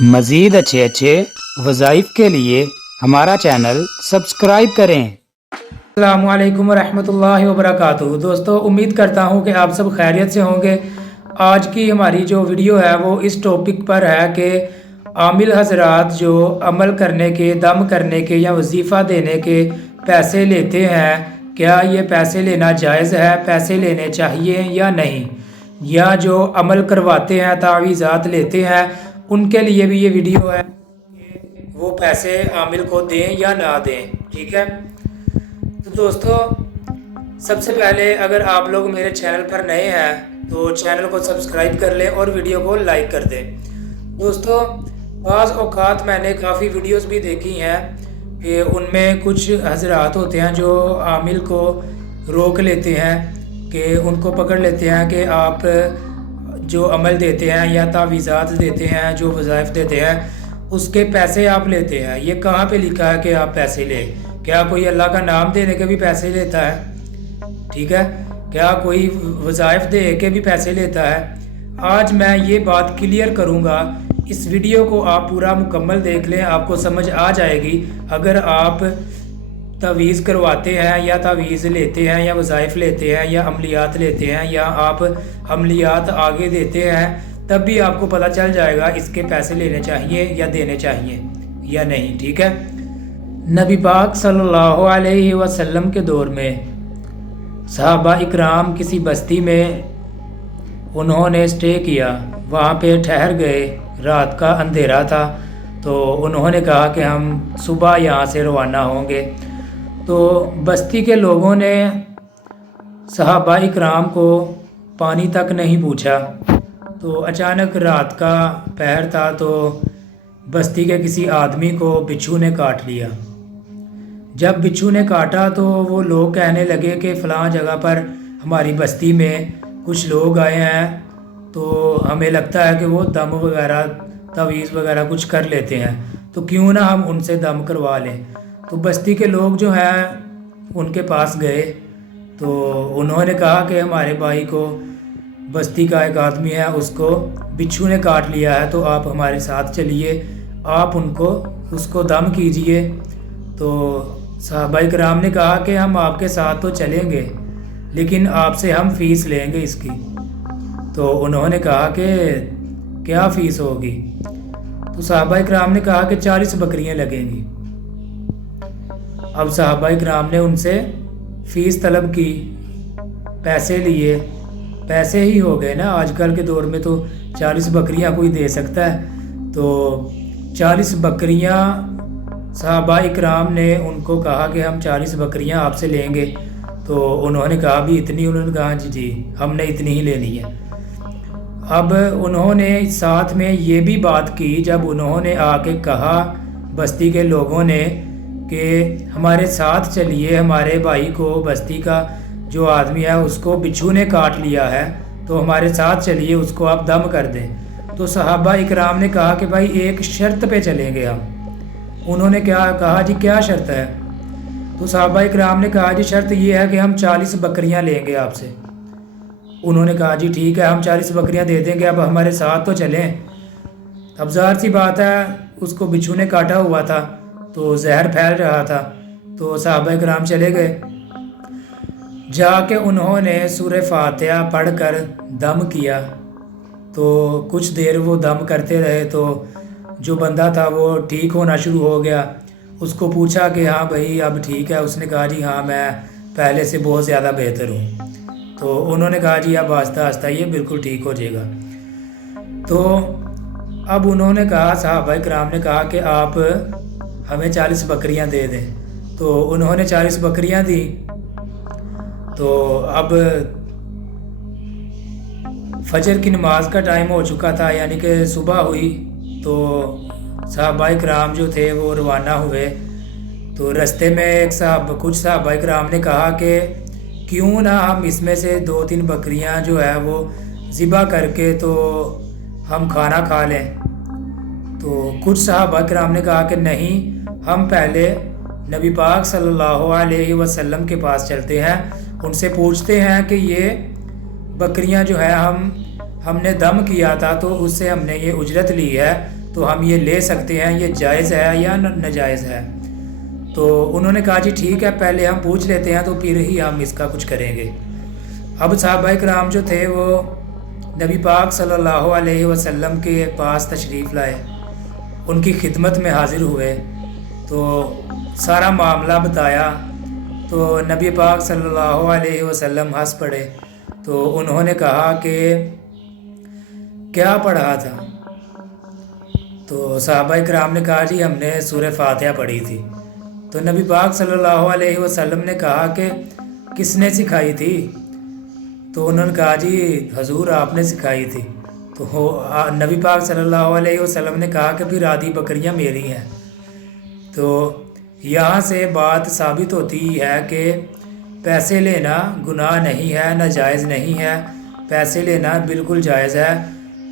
مزید اچھے اچھے وظائف کے لیے ہمارا چینل سبسکرائب کریں۔ السلام علیکم ورحمۃ اللہ وبرکاتہ۔ دوستو، امید کرتا ہوں کہ آپ سب خیریت سے ہوں گے۔ آج کی ہماری جو ویڈیو ہے وہ اس ٹاپک پر ہے کہ عامل حضرات جو عمل کرنے کے، دم کرنے کے یا وظیفہ دینے کے پیسے لیتے ہیں، کیا یہ پیسے لینا جائز ہے، پیسے لینے چاہیے یا نہیں؟ یا جو عمل کرواتے ہیں، تعویذات لیتے ہیں، ان کے لیے بھی یہ ویڈیو ہے کہ وہ پیسے عامل کو دیں یا نہ دیں، ٹھیک ہے؟ تو دوستو، سب سے پہلے اگر آپ لوگ میرے چینل پر نئے ہیں تو چینل کو سبسکرائب کر لیں اور ویڈیو کو لائک کر دیں۔ دوستو، بعض اوقات میں نے کافی ویڈیوز بھی دیکھی ہیں کہ ان میں کچھ حضرات ہوتے ہیں جو عامل کو روک لیتے ہیں، کہ ان کو پکڑ لیتے ہیں کہ آپ جو عمل دیتے ہیں یا تعویذات دیتے ہیں، جو وظائف دیتے ہیں، اس کے پیسے آپ لیتے ہیں۔ یہ کہاں پہ لکھا ہے کہ آپ پیسے لیں؟ کیا کوئی اللہ کا نام دینے کے بھی پیسے لیتا ہے؟ ٹھیک ہے، کیا کوئی وظائف دے کے بھی پیسے لیتا ہے؟ آج میں یہ بات کلیئر کروں گا، اس ویڈیو کو آپ پورا مکمل دیکھ لیں، آپ کو سمجھ آ جائے گی۔ اگر آپ تعویذ کرواتے ہیں یا تعویذ لیتے ہیں یا وظائف لیتے ہیں یا عملیات لیتے ہیں یا آپ عملیات آگے دیتے ہیں، تب بھی آپ کو پتہ چل جائے گا اس کے پیسے لینے چاہیے یا دینے چاہیے یا نہیں، ٹھیک ہے؟ نبی پاک صلی اللہ علیہ وسلم کے دور میں صحابہ اکرام کسی بستی میں انہوں نے اسٹے کیا، وہاں پہ ٹھہر گئے، رات کا اندھیرا تھا، تو انہوں نے کہا کہ ہم صبح یہاں سے روانہ ہوں گے۔ تو بستی کے لوگوں نے صحابہ اکرام کو پانی تک نہیں پوچھا، تو اچانک رات کا پہر تھا، تو بستی کے کسی آدمی کو بچھو نے کاٹ لیا۔ جب بچھو نے کاٹا تو وہ لوگ کہنے لگے کہ فلاں جگہ پر ہماری بستی میں کچھ لوگ آئے ہیں، تو ہمیں لگتا ہے کہ وہ دم وغیرہ، تعویذ وغیرہ کچھ کر لیتے ہیں، تو کیوں نہ ہم ان سے دم کروا لیں۔ تو بستی کے لوگ جو ہیں ان کے پاس گئے، تو انہوں نے کہا کہ ہمارے بھائی کو، بستی کا ایک آدمی ہے، اس کو بچھو نے کاٹ لیا ہے، تو آپ ہمارے ساتھ چلیے، آپ اس کو دم کیجئے۔ تو صحابہ کرام نے کہا کہ ہم آپ کے ساتھ تو چلیں گے، لیکن آپ سے ہم فیس لیں گے اس کی۔ تو انہوں نے کہا کہ کیا فیس ہوگی؟ تو صحابہ کرام نے کہا کہ 40 بکریاں لگیں گی۔ اب صحابہ کرام نے ان سے فیس طلب کی، پیسے لیے، پیسے ہی ہو گئے نا، آج کل کے دور میں تو 40 بکریاں کوئی دے سکتا ہے۔ تو 40 بکریاں صحابہ اکرام نے ان کو کہا کہ ہم 40 بکریاں آپ سے لیں گے۔ تو انہوں نے کہا بھی اتنی؟ انہوں نے کہا جی ہم نے اتنی ہی لینی ہے۔ اب انہوں نے ساتھ میں یہ بھی بات کی، جب انہوں نے آ کے کہا بستی کے لوگوں نے کہ ہمارے ساتھ چلیے، ہمارے بھائی کو، بستی کا جو آدمی ہے اس کو بچھو نے کاٹ لیا ہے، تو ہمارے ساتھ چلیے، اس کو آپ دم کر دیں۔ تو صحابہ اکرام نے کہا کہ بھائی ایک شرط پہ چلیں گے ہم۔ انہوں نے کیا کہا؟ جی کیا شرط ہے؟ تو صحابہ اکرام نے کہا جی شرط یہ ہے کہ ہم 40 بکریاں لیں گے آپ سے۔ انہوں نے کہا جی ٹھیک ہے، ہم 40 بکریاں دے دیں گے، اب ہمارے ساتھ تو چلیں۔ اب ظاہر سی بات ہے، اس کو بچھو نے کاٹا ہوا تھا تو زہر پھیل رہا تھا، تو صحابہ اکرام چلے گئے۔ جا کے انہوں نے سورہ فاتحہ پڑھ کر دم کیا، تو کچھ دیر وہ دم کرتے رہے، تو جو بندہ تھا وہ ٹھیک ہونا شروع ہو گیا۔ اس کو پوچھا کہ ہاں بھائی اب ٹھیک ہے؟ اس نے کہا جی ہاں میں پہلے سے بہت زیادہ بہتر ہوں۔ تو انہوں نے کہا جی اب آہستہ آہستہ یہ بالکل ٹھیک ہو جائے گا۔ تو اب انہوں نے کہا، صحابہ کرام نے کہا کہ آپ ہمیں 40 بکریاں دے دیں۔ تو انہوں نے 40 بکریاں دی۔ تو اب فجر کی نماز کا ٹائم ہو چکا تھا، یعنی کہ صبح ہوئی، تو صحابہ کرام جو تھے وہ روانہ ہوئے۔ تو رستے میں کچھ صحابہ کرام نے کہا کہ کیوں نہ ہم اس میں سے 2-3 بکریاں جو ہے وہ ذبح کر کے تو ہم کھانا کھا لیں۔ تو کچھ صحابہ کرام نے کہا کہ نہیں، ہم پہلے نبی پاک صلی اللہ علیہ وسلم کے پاس چلتے ہیں، ان سے پوچھتے ہیں کہ یہ بکریاں جو ہے ہم نے دم کیا تھا تو اس سے ہم نے یہ اجرت لی ہے، تو ہم یہ لے سکتے ہیں، یہ جائز ہے یا ناجائز ہے؟ تو انہوں نے کہا جی ٹھیک ہے، پہلے ہم پوچھ لیتے ہیں تو پھر ہی ہم اس کا کچھ کریں گے۔ اب صحابہ کرام جو تھے وہ نبی پاک صلی اللہ علیہ وسلم کے پاس تشریف لائے، ان کی خدمت میں حاضر ہوئے، تو سارا معاملہ بتایا، تو نبی پاک صلی اللہ علیہ وسلم ہنس پڑے۔ تو انہوں نے کہا کہ کیا پڑھا تھا؟ تو صحابہ کرام نے کہا جی ہم نے سورہ فاتحہ پڑھی تھی۔ تو نبی پاک صلی اللہ علیہ وسلم نے کہا کہ کس نے سکھائی تھی؟ تو انہوں نے کہا جی حضور آپ نے سکھائی تھی۔ تو نبی پاک صلی اللہ علیہ وسلم نے کہا کہ پھر آدھی بکریاں میری ہیں۔ تو یہاں سے بات ثابت ہوتی ہے کہ پیسے لینا گناہ نہیں ہے، ناجائز نہیں ہے، پیسے لینا بالکل جائز ہے،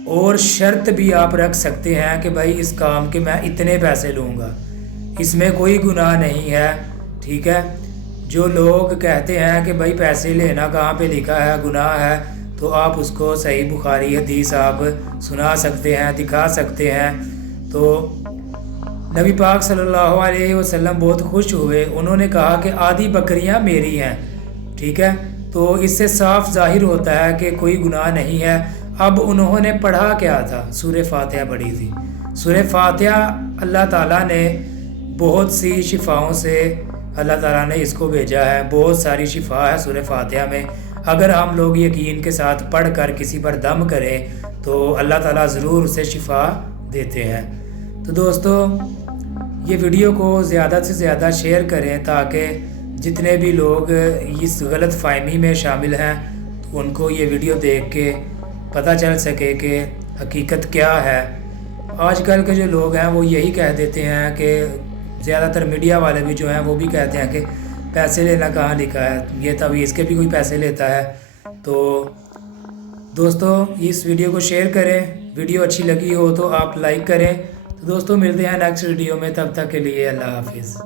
اور شرط بھی آپ رکھ سکتے ہیں کہ بھائی اس کام کے میں اتنے پیسے لوں گا، اس میں کوئی گناہ نہیں ہے، ٹھیک ہے۔ جو لوگ کہتے ہیں کہ بھائی پیسے لینا کہاں پہ لکھا ہے، گناہ ہے، تو آپ اس کو صحیح بخاری حدیث آپ سنا سکتے ہیں، دکھا سکتے ہیں۔ تو نبی پاک صلی اللہ علیہ وسلم بہت خوش ہوئے، انہوں نے کہا کہ آدھی بکریاں میری ہیں، ٹھیک ہے۔ تو اس سے صاف ظاہر ہوتا ہے کہ کوئی گناہ نہیں ہے۔ اب انہوں نے پڑھا کیا تھا؟ سورہ فاتحہ پڑھی تھی۔ سورہ فاتحہ اللہ تعالیٰ نے بہت سی شفاؤں سے اللہ تعالیٰ نے اس کو بھیجا ہے، بہت ساری شفا ہے سورہ فاتحہ میں۔ اگر ہم لوگ یقین کے ساتھ پڑھ کر کسی پر دم کریں تو اللہ تعالیٰ ضرور اسے شفا دیتے ہیں۔ تو دوستو یہ ویڈیو کو زیادہ سے زیادہ شیئر کریں تاکہ جتنے بھی لوگ اس غلط فہمی میں شامل ہیں ان کو یہ ویڈیو دیکھ کے پتہ چل سکے کہ حقیقت کیا ہے۔ آج کل کے جو لوگ ہیں وہ یہی کہہ دیتے ہیں کہ زیادہ تر میڈیا والے بھی جو ہیں وہ بھی کہتے ہیں کہ پیسے لینا کہاں لکھا ہے، یہ تعویذ کے بھی کوئی پیسے لیتا ہے۔ تو دوستو اس ویڈیو کو شیئر کریں، ویڈیو اچھی لگی ہو تو آپ لائک کریں۔ تو دوستو ملتے ہیں نیکسٹ ویڈیو میں، تب تک کے لیے اللہ حافظ۔